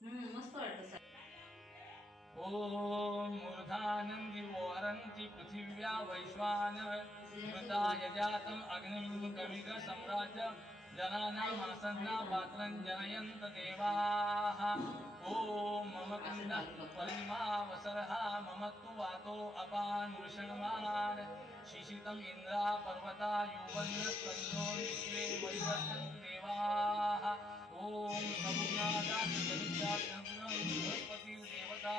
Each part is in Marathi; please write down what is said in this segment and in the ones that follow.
मस्त वाटतं. ओम मूर्धानंदी वोरंती पृथिव्या वैश्वानर मृता यजातम अग्निं कविग सम्राट जनानाम् आसन्ना पात्रं जनयन्त देवाः। ओम मम कुन्दः परिमावसरः मम तु वातो अपान् वृषणवान् शिशितम् इन्द्रा पर्वता युवन्नस्तन्नो विश्वे वैवस्वन्तु देवाः। ओम समुद्रादा बृहस्पति देवता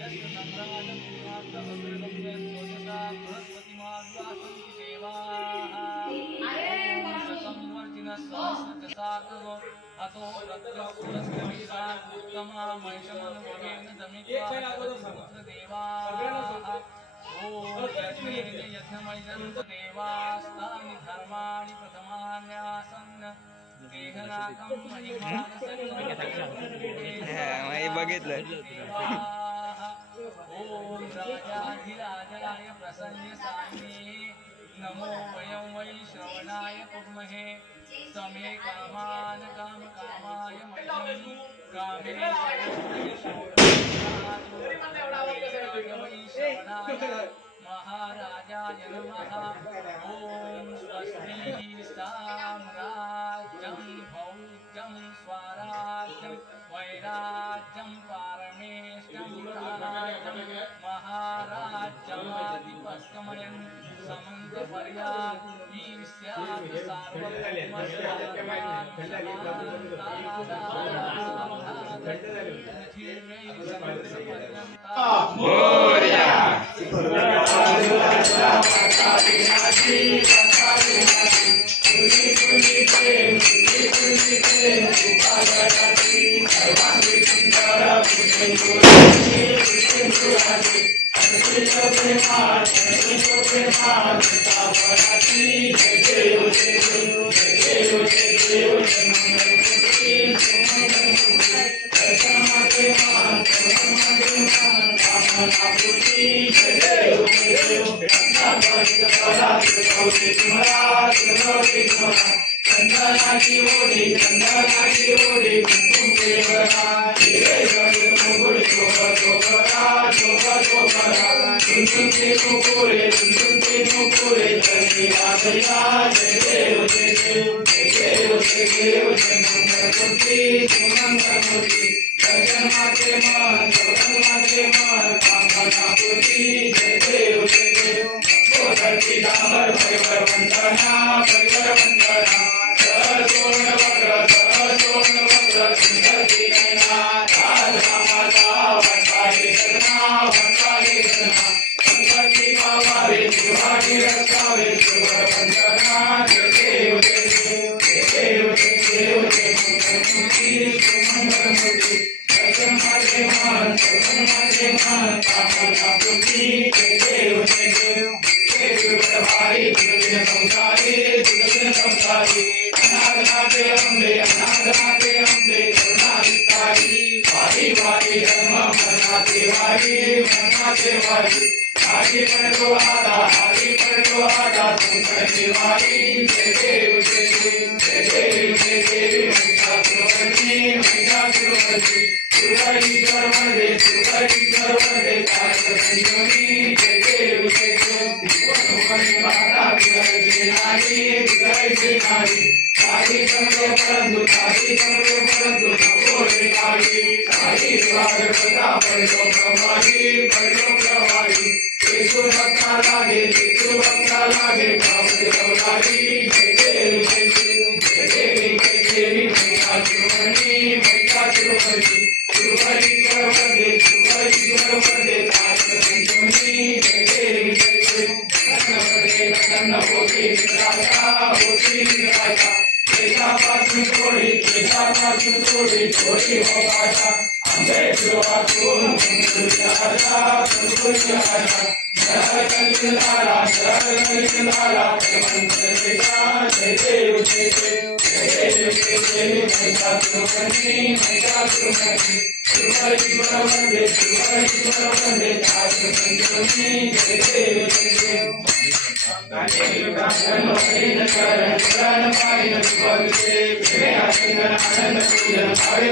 यस्य सम्राटं पुरातः बृहस्पतिमाद्वासन्ति देवाः। सहस्रचसाकरो अतो रत्रसुरस्कविषा उत्तमा महिषमनुभवेन दमित्वा देवाः। ओम यज्ञेन यज्ञमयजन्त देवास्तानि धर्माणि प्रथमान्यासन् देहनाकं महिमानसन् बघितलं। ओम राजाधिराजाय प्रसन्नसायिने नमो वयं वै श्रवणाय कुर्महे समे कामान कामकामाय मह्यं कामेश्वराय महाराजाय नमः। ओम स्वस्ति साम्राज्यं भौज्यं स्वराज्यं वैराज्यं पारमेष्टं राज्यं महाराज्यमाधिपत्यमयं समन्तपर्यात् ईर्ष्यात्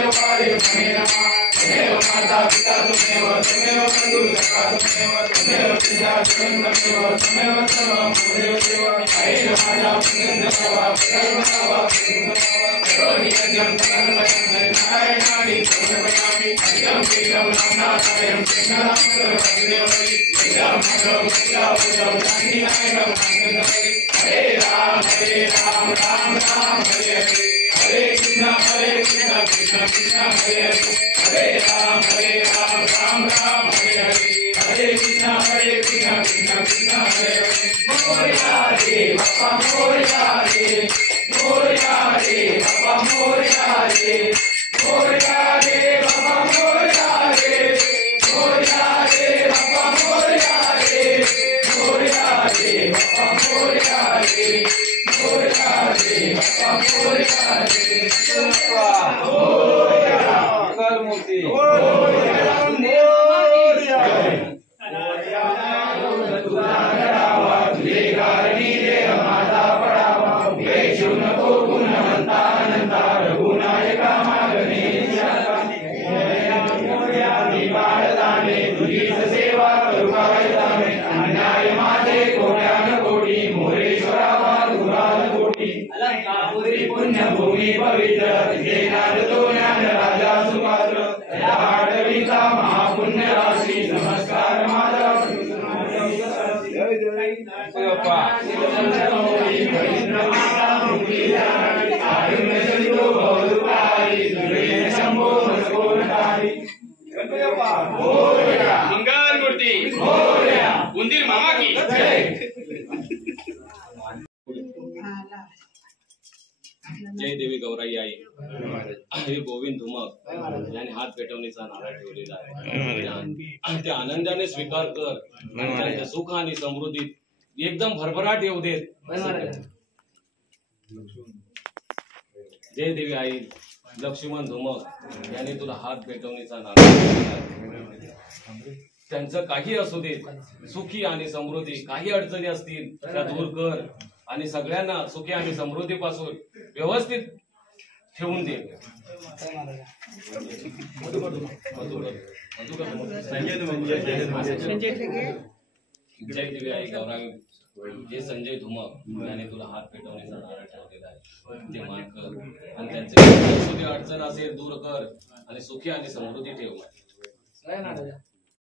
Hare त्वमेव माता पिता त्वमेव त्वमेव बन्धुः सखा त्वमेव त्वमेव विद्या त्वमेव त्वमेव सर्वं त्वमेव देव हरे राजा पुण्यदेवा सर्वभावा करोमि यज्ञं सकलमयं नारायणानि समर्पयामि अद्यं शीघ्रं नामनाथायं कृष्णरामदेवि हरे राम राम राम हरे हरे हरे कृष्ण कृष्ण कृष्ण हरे हरे हरे राम राम राम हरे हरे हरे कृष्ण कृष्ण कृष्ण हरे हरे मोरया रे बाबा मोरया रे बाबा मोरया रे बाबा मोरया रे बाबा मोरया रे बाबा मोरया रे पुण्यभूमि पवित्र राजा सुपात्र दयाडविका महापुण्य राशि नमस्कार माता मंगल मूर्ति उंदीर मामा की जय। जय देवी गौराई आई हे गोविंद धुमक यांनी हात पेटवणीचा नारळ ठेवलेला आहे ते आनंदाने स्वीकार कर आणि त्यांच्या सुख आणि समृद्धीत एकदम भरभराट येऊ देत। जय देवी आई लक्ष्मण धुमक यांनी तुला हात पेटवणीचा नारळ ठेवलेला आहे त्यांचं काही असू देत सुखी आणि समृद्धी काही अडचणी असतील त्या दूर कर आणि सगळ्यांना सुखी आणि समृद्धीपासून व्यवस्थित ठेवून दे। जय देवी आई गौराई जे संजय धुमक यांनी तुला हात पेटवण्याचा नारळ ठेवलेला आहे ते मान कर आणि त्यांचे काही अडचण असेल दूर कर आणि सुखी आणि समृद्धी ठेव।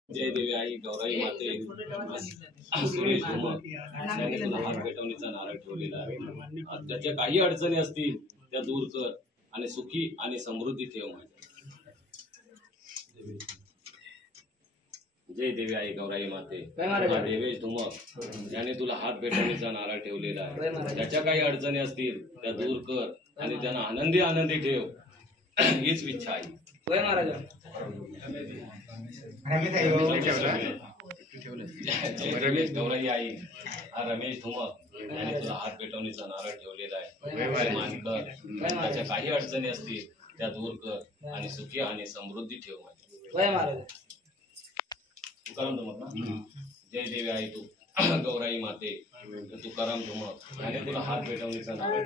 जय देवी आई गौराई माते सुरेश धुमक यांनी तुला हात पेटवणीचा नारळ ठेवलेला आहे त्याच्या काही अडचणी असतील त्या दूर कर आणि सुखी आणि समृद्धी ठेव। जय देवी आई गौराई माते देवेश धुमक यांनी तुला हात पेटवणीचा नारळ ठेवलेला आहे त्याच्या काही अडचणी असतील त्या दूर कर आणि त्यांना आनंदी आनंदी ठेव हीच इच्छा आहे। रमेश गौराई आई हा रमेश धुमक यांनी तुला हात पेटवणीचा नारळ ठेवलेला आहे मान कर त्याच्या काही अडचणी असतील त्या दूर कर आणि सुखी आणि समृद्धी ठेव। तुकाराम धुमक ना जय देवी आई तू गौराई माते तुकाराम धुमक याने तुला हात पेटवणीचा नारळ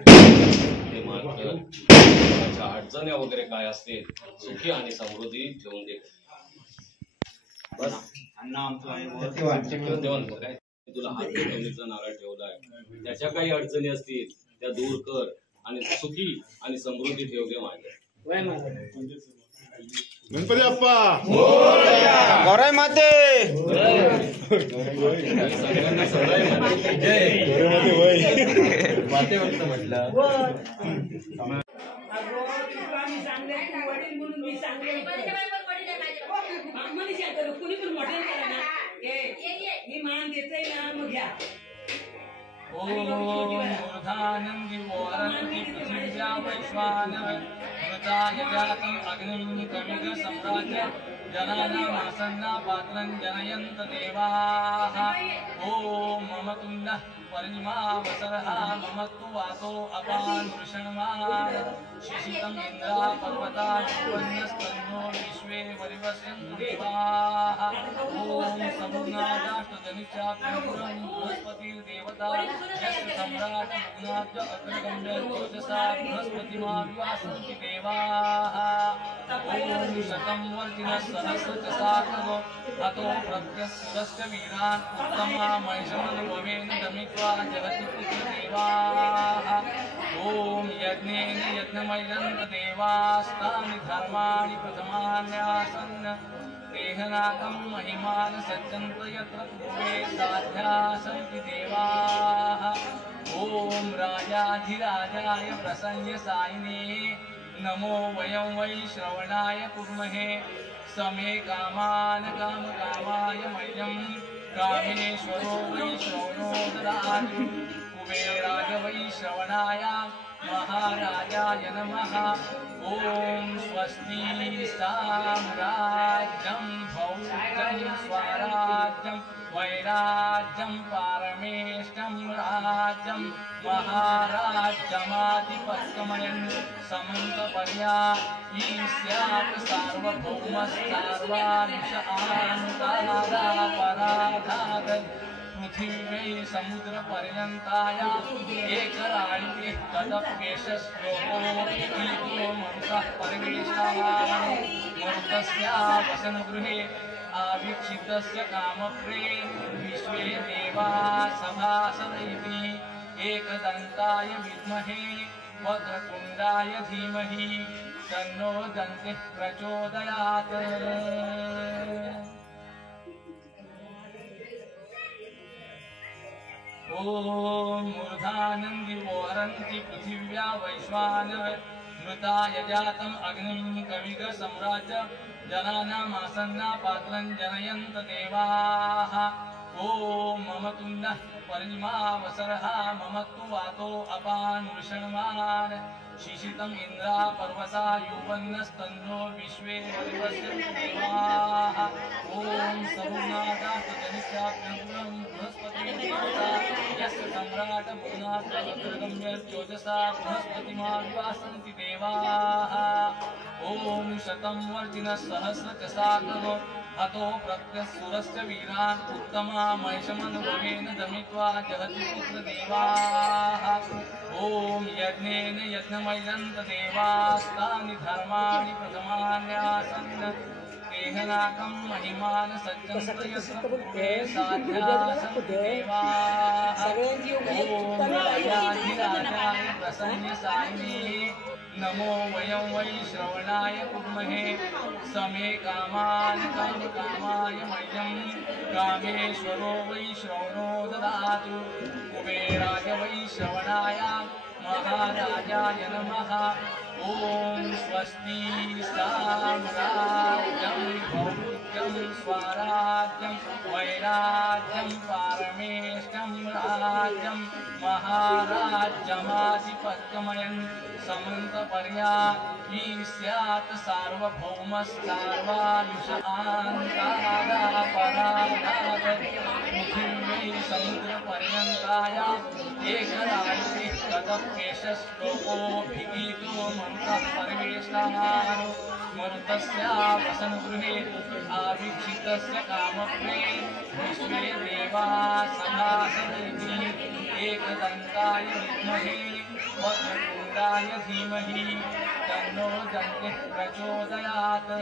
ते मान कर त्याच्या अडचणी वगैरे काय असतील सुखी आणि समृद्धी ठेवून दे। बस तुला हात पेटवणीचा नारळ ठेवलाय त्याच्या काही अडचणी असतील त्या दूर कर आणि सुखी आणि समृद्धी ठेव दे माझ्या। गणपती बाप्पा गौराई माते सगळ्यांना सगळ्या जय माते म्हटलं ओम मूर्धानंदी ओरंगी पृथिव्या वैश्वानर मृताय जातं अग्निकमिग सम्राज्य जनानामासन्ना पात्रं जनयन्त देवाः। ओम मम तुण्डः परिमावसरः मम तु वासो अपान् वृषणमान् शिशितम् इन्द्रा पर्वता वन्यस्तन्नो विश्वे परिवस्यन्तु देवाः। ओम समुद्राष्टजनिचाप्यं बृहस्पतिर्देवता यस्य सम्राट मुग्नाद्य अग्रगम्य ज्योतिषा बृहस्पतिमाविवासन्ति देवाः ओम शतं वर्तिनः सहस्रचसाकरो अतो प्रत्यस्सुरस्य वीरान् उत्तमामैषमनुभवेन दमित्वा जगति पुत्रदेवाः ओम यज्ञेन यज्ञमयन्त देवास्तानि धर्माणि प्रथमान्यासन् देहनाकं महिमान सज्जन्त यत्र पूर्वे साध्या सन्ति देवाः ओम राजाधिराजाय प्रसन्न सायिने नमो वयं वै श्रवणाय कुर्महे समे कामान कामकामाय मह्यं कामेश्वरो वै श्रवणो ददातु कुबेराय वै श्रवणाय महाराजाय नमः ओम स्वस्ति साम्राज्यं भौज्यं स्वराज्यं वैराज्यं पारमेष्टं राज्यं महाराज्यमाधिपत्यमयं समन्तपर्या ईस्यात् सार्वभौमस्तार्वांश आनुतादापराधात् पृथिव्यै समुद्रपर्यन्ताय एकराळिः तदप्येषश्लोको ईको मरुतः परिवेशाः मरुतस्यावसनगृहे आवीक्षितस्य कामप्रे विश्वे देवा सभासदैति एकदन्ताय विद्महे वक्रतुण्डाय धीमहि तन्नो दन्तिः प्रचोदयात् ओम मूर्धानन्दी वोरन्ति पृथिव्या वैश्वानर मृताय जातम् अग्निं कविग सम्राज जनानामासन्नापात्रं जनयन्त देवाः ओम मम तुन्नः परिमावसरः मम तु वातो अपान् वृषणमान् शिशितम् इन्द्रा पर्वसा युवन्नस्तन्नो विश्वे परिवस्यन्ति देवाः ओम समुद्राष्टजनिचाप्यं बृहस्पतिर्देवता यस्य सम्राट मुग्नाद्य अग्रगम्य ज्योतिषा बृहस्पतिमाविवासन्ति देवाः ओम शतं वर्तिनः सहस्रचसाकरो अतो प्रत्यस्सुरस्य वीरान् उत्तमामैषमनुभवेन दमित्वा जगति पुत्रदेवाः ओम यज्ञेन यज्ञमयन्त देवास्तानि धर्माणि प्रथमान्यासन् देहनाकं महिमान सज्जन्त यत्र पूर्वे साध्या सन्ति देवाः ओम राजाधिराजाय प्रसन्न सायिने नमो वयं वै श्रवणाय कुर्महे समे कामान कामकामाय मह्यं कामेश्वरो वै श्रवणो ददातु कुबेराय वै श्रवणाय महाराजाय नमः ओम स्वस्ति साम्राज्यं भौज्यं स्वराज्यं वैराज्यं पारमेष्टं राज्यं महाराज्यमाधिपत्यमयं समन्तपर्या ईस्यात् सार्वभौमस्तार्वायुष आन्तादापराधात् पृथिव्यै समुद्रपर्यन्ताय एकराळिः तदप्येषश्लोको भिगीतो मरुतः परिवेशाः मरुतस्यावसनगृहे आवीक्षितस्य कामप्रे विश्वे देवा सभासदैति एकदन्ताय विद्महे वक्रतुण्डाय धीमहि तन्नो दन्तिः प्रचोदयात्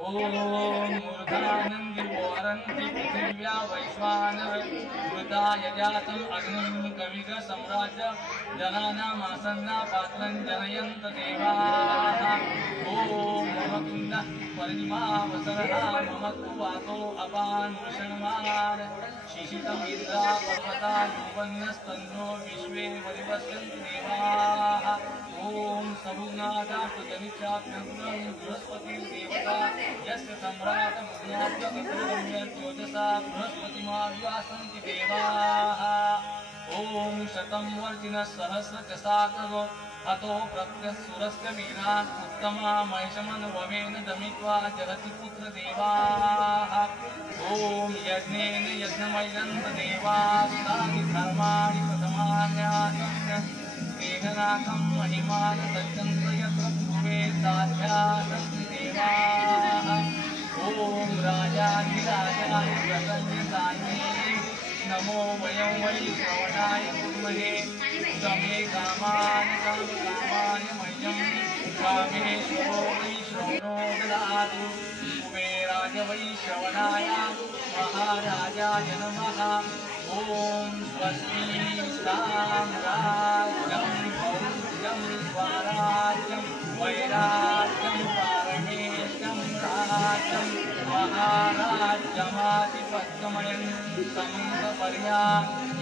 ओम मूर्धानन्दी वोरन्ति पृथिव्या वैश्वानर मृताय जातम् अग्निं कविग सम्राज जनानामासन्नापात्रं जनयन्त देवाः ओम मम तुन्नः परिमावसरः मम तु वातो अपान् वृषणमान् शिशितम् इन्द्रा पर्वता युवन्नस्तन्नो विश्वे परिवस्यन्ति देवाः ओम समुद्राष्टजनिचाप्यं बृहस्पतिर्देवता यस्य सम्राट मुग्नाद्य अग्रगम्य ज्योतिषा बृहस्पतिमाविवासन्ति देवाः ओम शतं वर्तिनः सहस्रचसाकरो अतो प्रत्यस्सुरस्य वीरान् उत्तमामैषमनुभवेन दमित्वा जगति पुत्रदेवाः ओम यज्ञेन यज्ञमयन्त देवास्तानि धर्माणि प्रथमान्यासन् देहनाकं महिमान सच्चन्द्र यत्र पूर्वे साध्या सन्ति देवाः ॐ राजाधिराजाय प्रसन्नसाये नमो वयं वै श्रवणाय कुर्महे समे कामानि कामकामानि मह्यं कामेश्वरो वै श्रवणो ददातु कुबेराय वै श्रवणाय महाराजाय नमः ॐ स्वस्ति साम्राज्यं पौरुषं स्वराज्यं वैराज्यं पारमेष्टं राज्यं महाराज्यमाधिपत्यमयं समन्तपर्या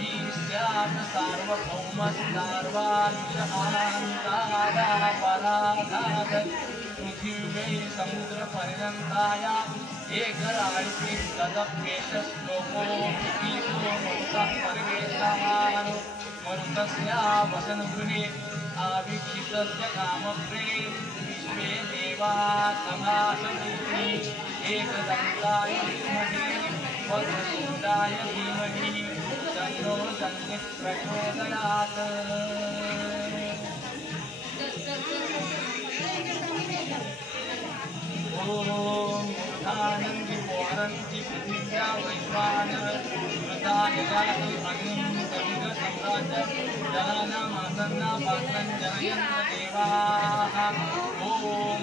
ईस्यात् सार्वभौमस्तार्वांशहान्तादापराधात् पृथिव्यै समुद्रपर्यन्ताया एकराशिः तदप्येष श्लोको गीतो मुक्तः परिवेशान् मरुतस्यावसनगृहे आवीक्षितस्य कामप्रे विश्वे देवा समासन्ति एकदन्ताय विद्महे वक्रतुण्डाय धीमहि तन्नो दन्तिः प्रचोदयात् ॐ मूर्धानन्दि पौरन्ति पृथिव्या वैश्वानर मृताय जातं अग्निं समिधसम्राज्य जलानामासन्नापात्रं जनयन्त देवाः ॐ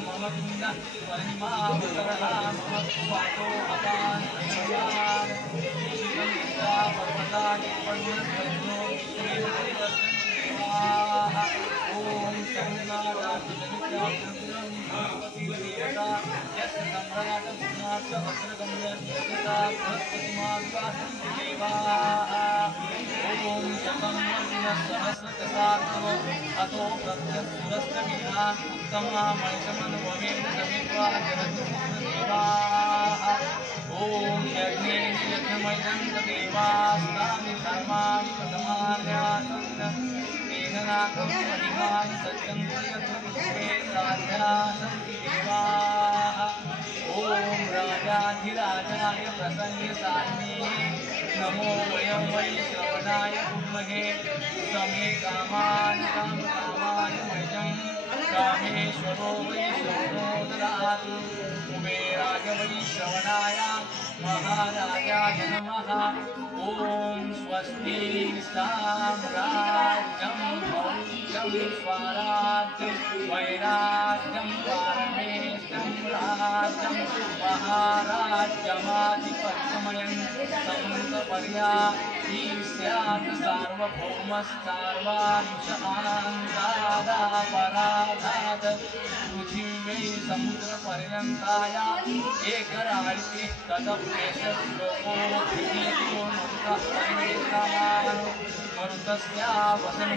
मम कुन्दः परिमावसरः मम वातो अपान् अशयान् ईशितं निद्रा पर्वताय पर्णस्वज्ञो विश्वे परिवर्तन्ति देवाः ॐ शङ्काराजनित्यां देवता यस्य सम्राट पुनाथ वस्त्रगम्य देवता बृहस्पतिमाविवासन्ति देवाः ॐ शतं वर्षिणः सहस्रकसात्मो अतो प्रत्यसुरस्तमिधा उत्तमा मणिकमनुभवेन समित्वा जगत् देवाः ॐ यज्ञेन यज्ञमयन्त देवास्तानि धर्माणि प्रथमान्यासन् तेनाकं महिमानि सत्यन्ति यत्र पूर्वे साध्या सन्ति देवाः ॐ राजाधिराजाय प्रसन्नसाये नमो वयं वै श्रवणाय कुर्महे समे कामानि कामकामानि मह्यं कामेश्वरो वै श्रवणो ददातु कुबेराय वै श्रवणाय महाराजाय नमः ॐ स्वस्ति साम्राज्यं पौरुषं स्वराज्यं वैराज्यं पारमेष्टं राज्यं महाराज्यमाधिपत्यमयं समन्तपर्या ईस्यात् सार्वभौमस्तार्वांशहान्तादापराधात् पृथिव्यै समुद्रपर्यन्ताया एकराशिः तदप्येष श्लोको गीतो मुक्तः परिवेशान् मरुतस्यावसने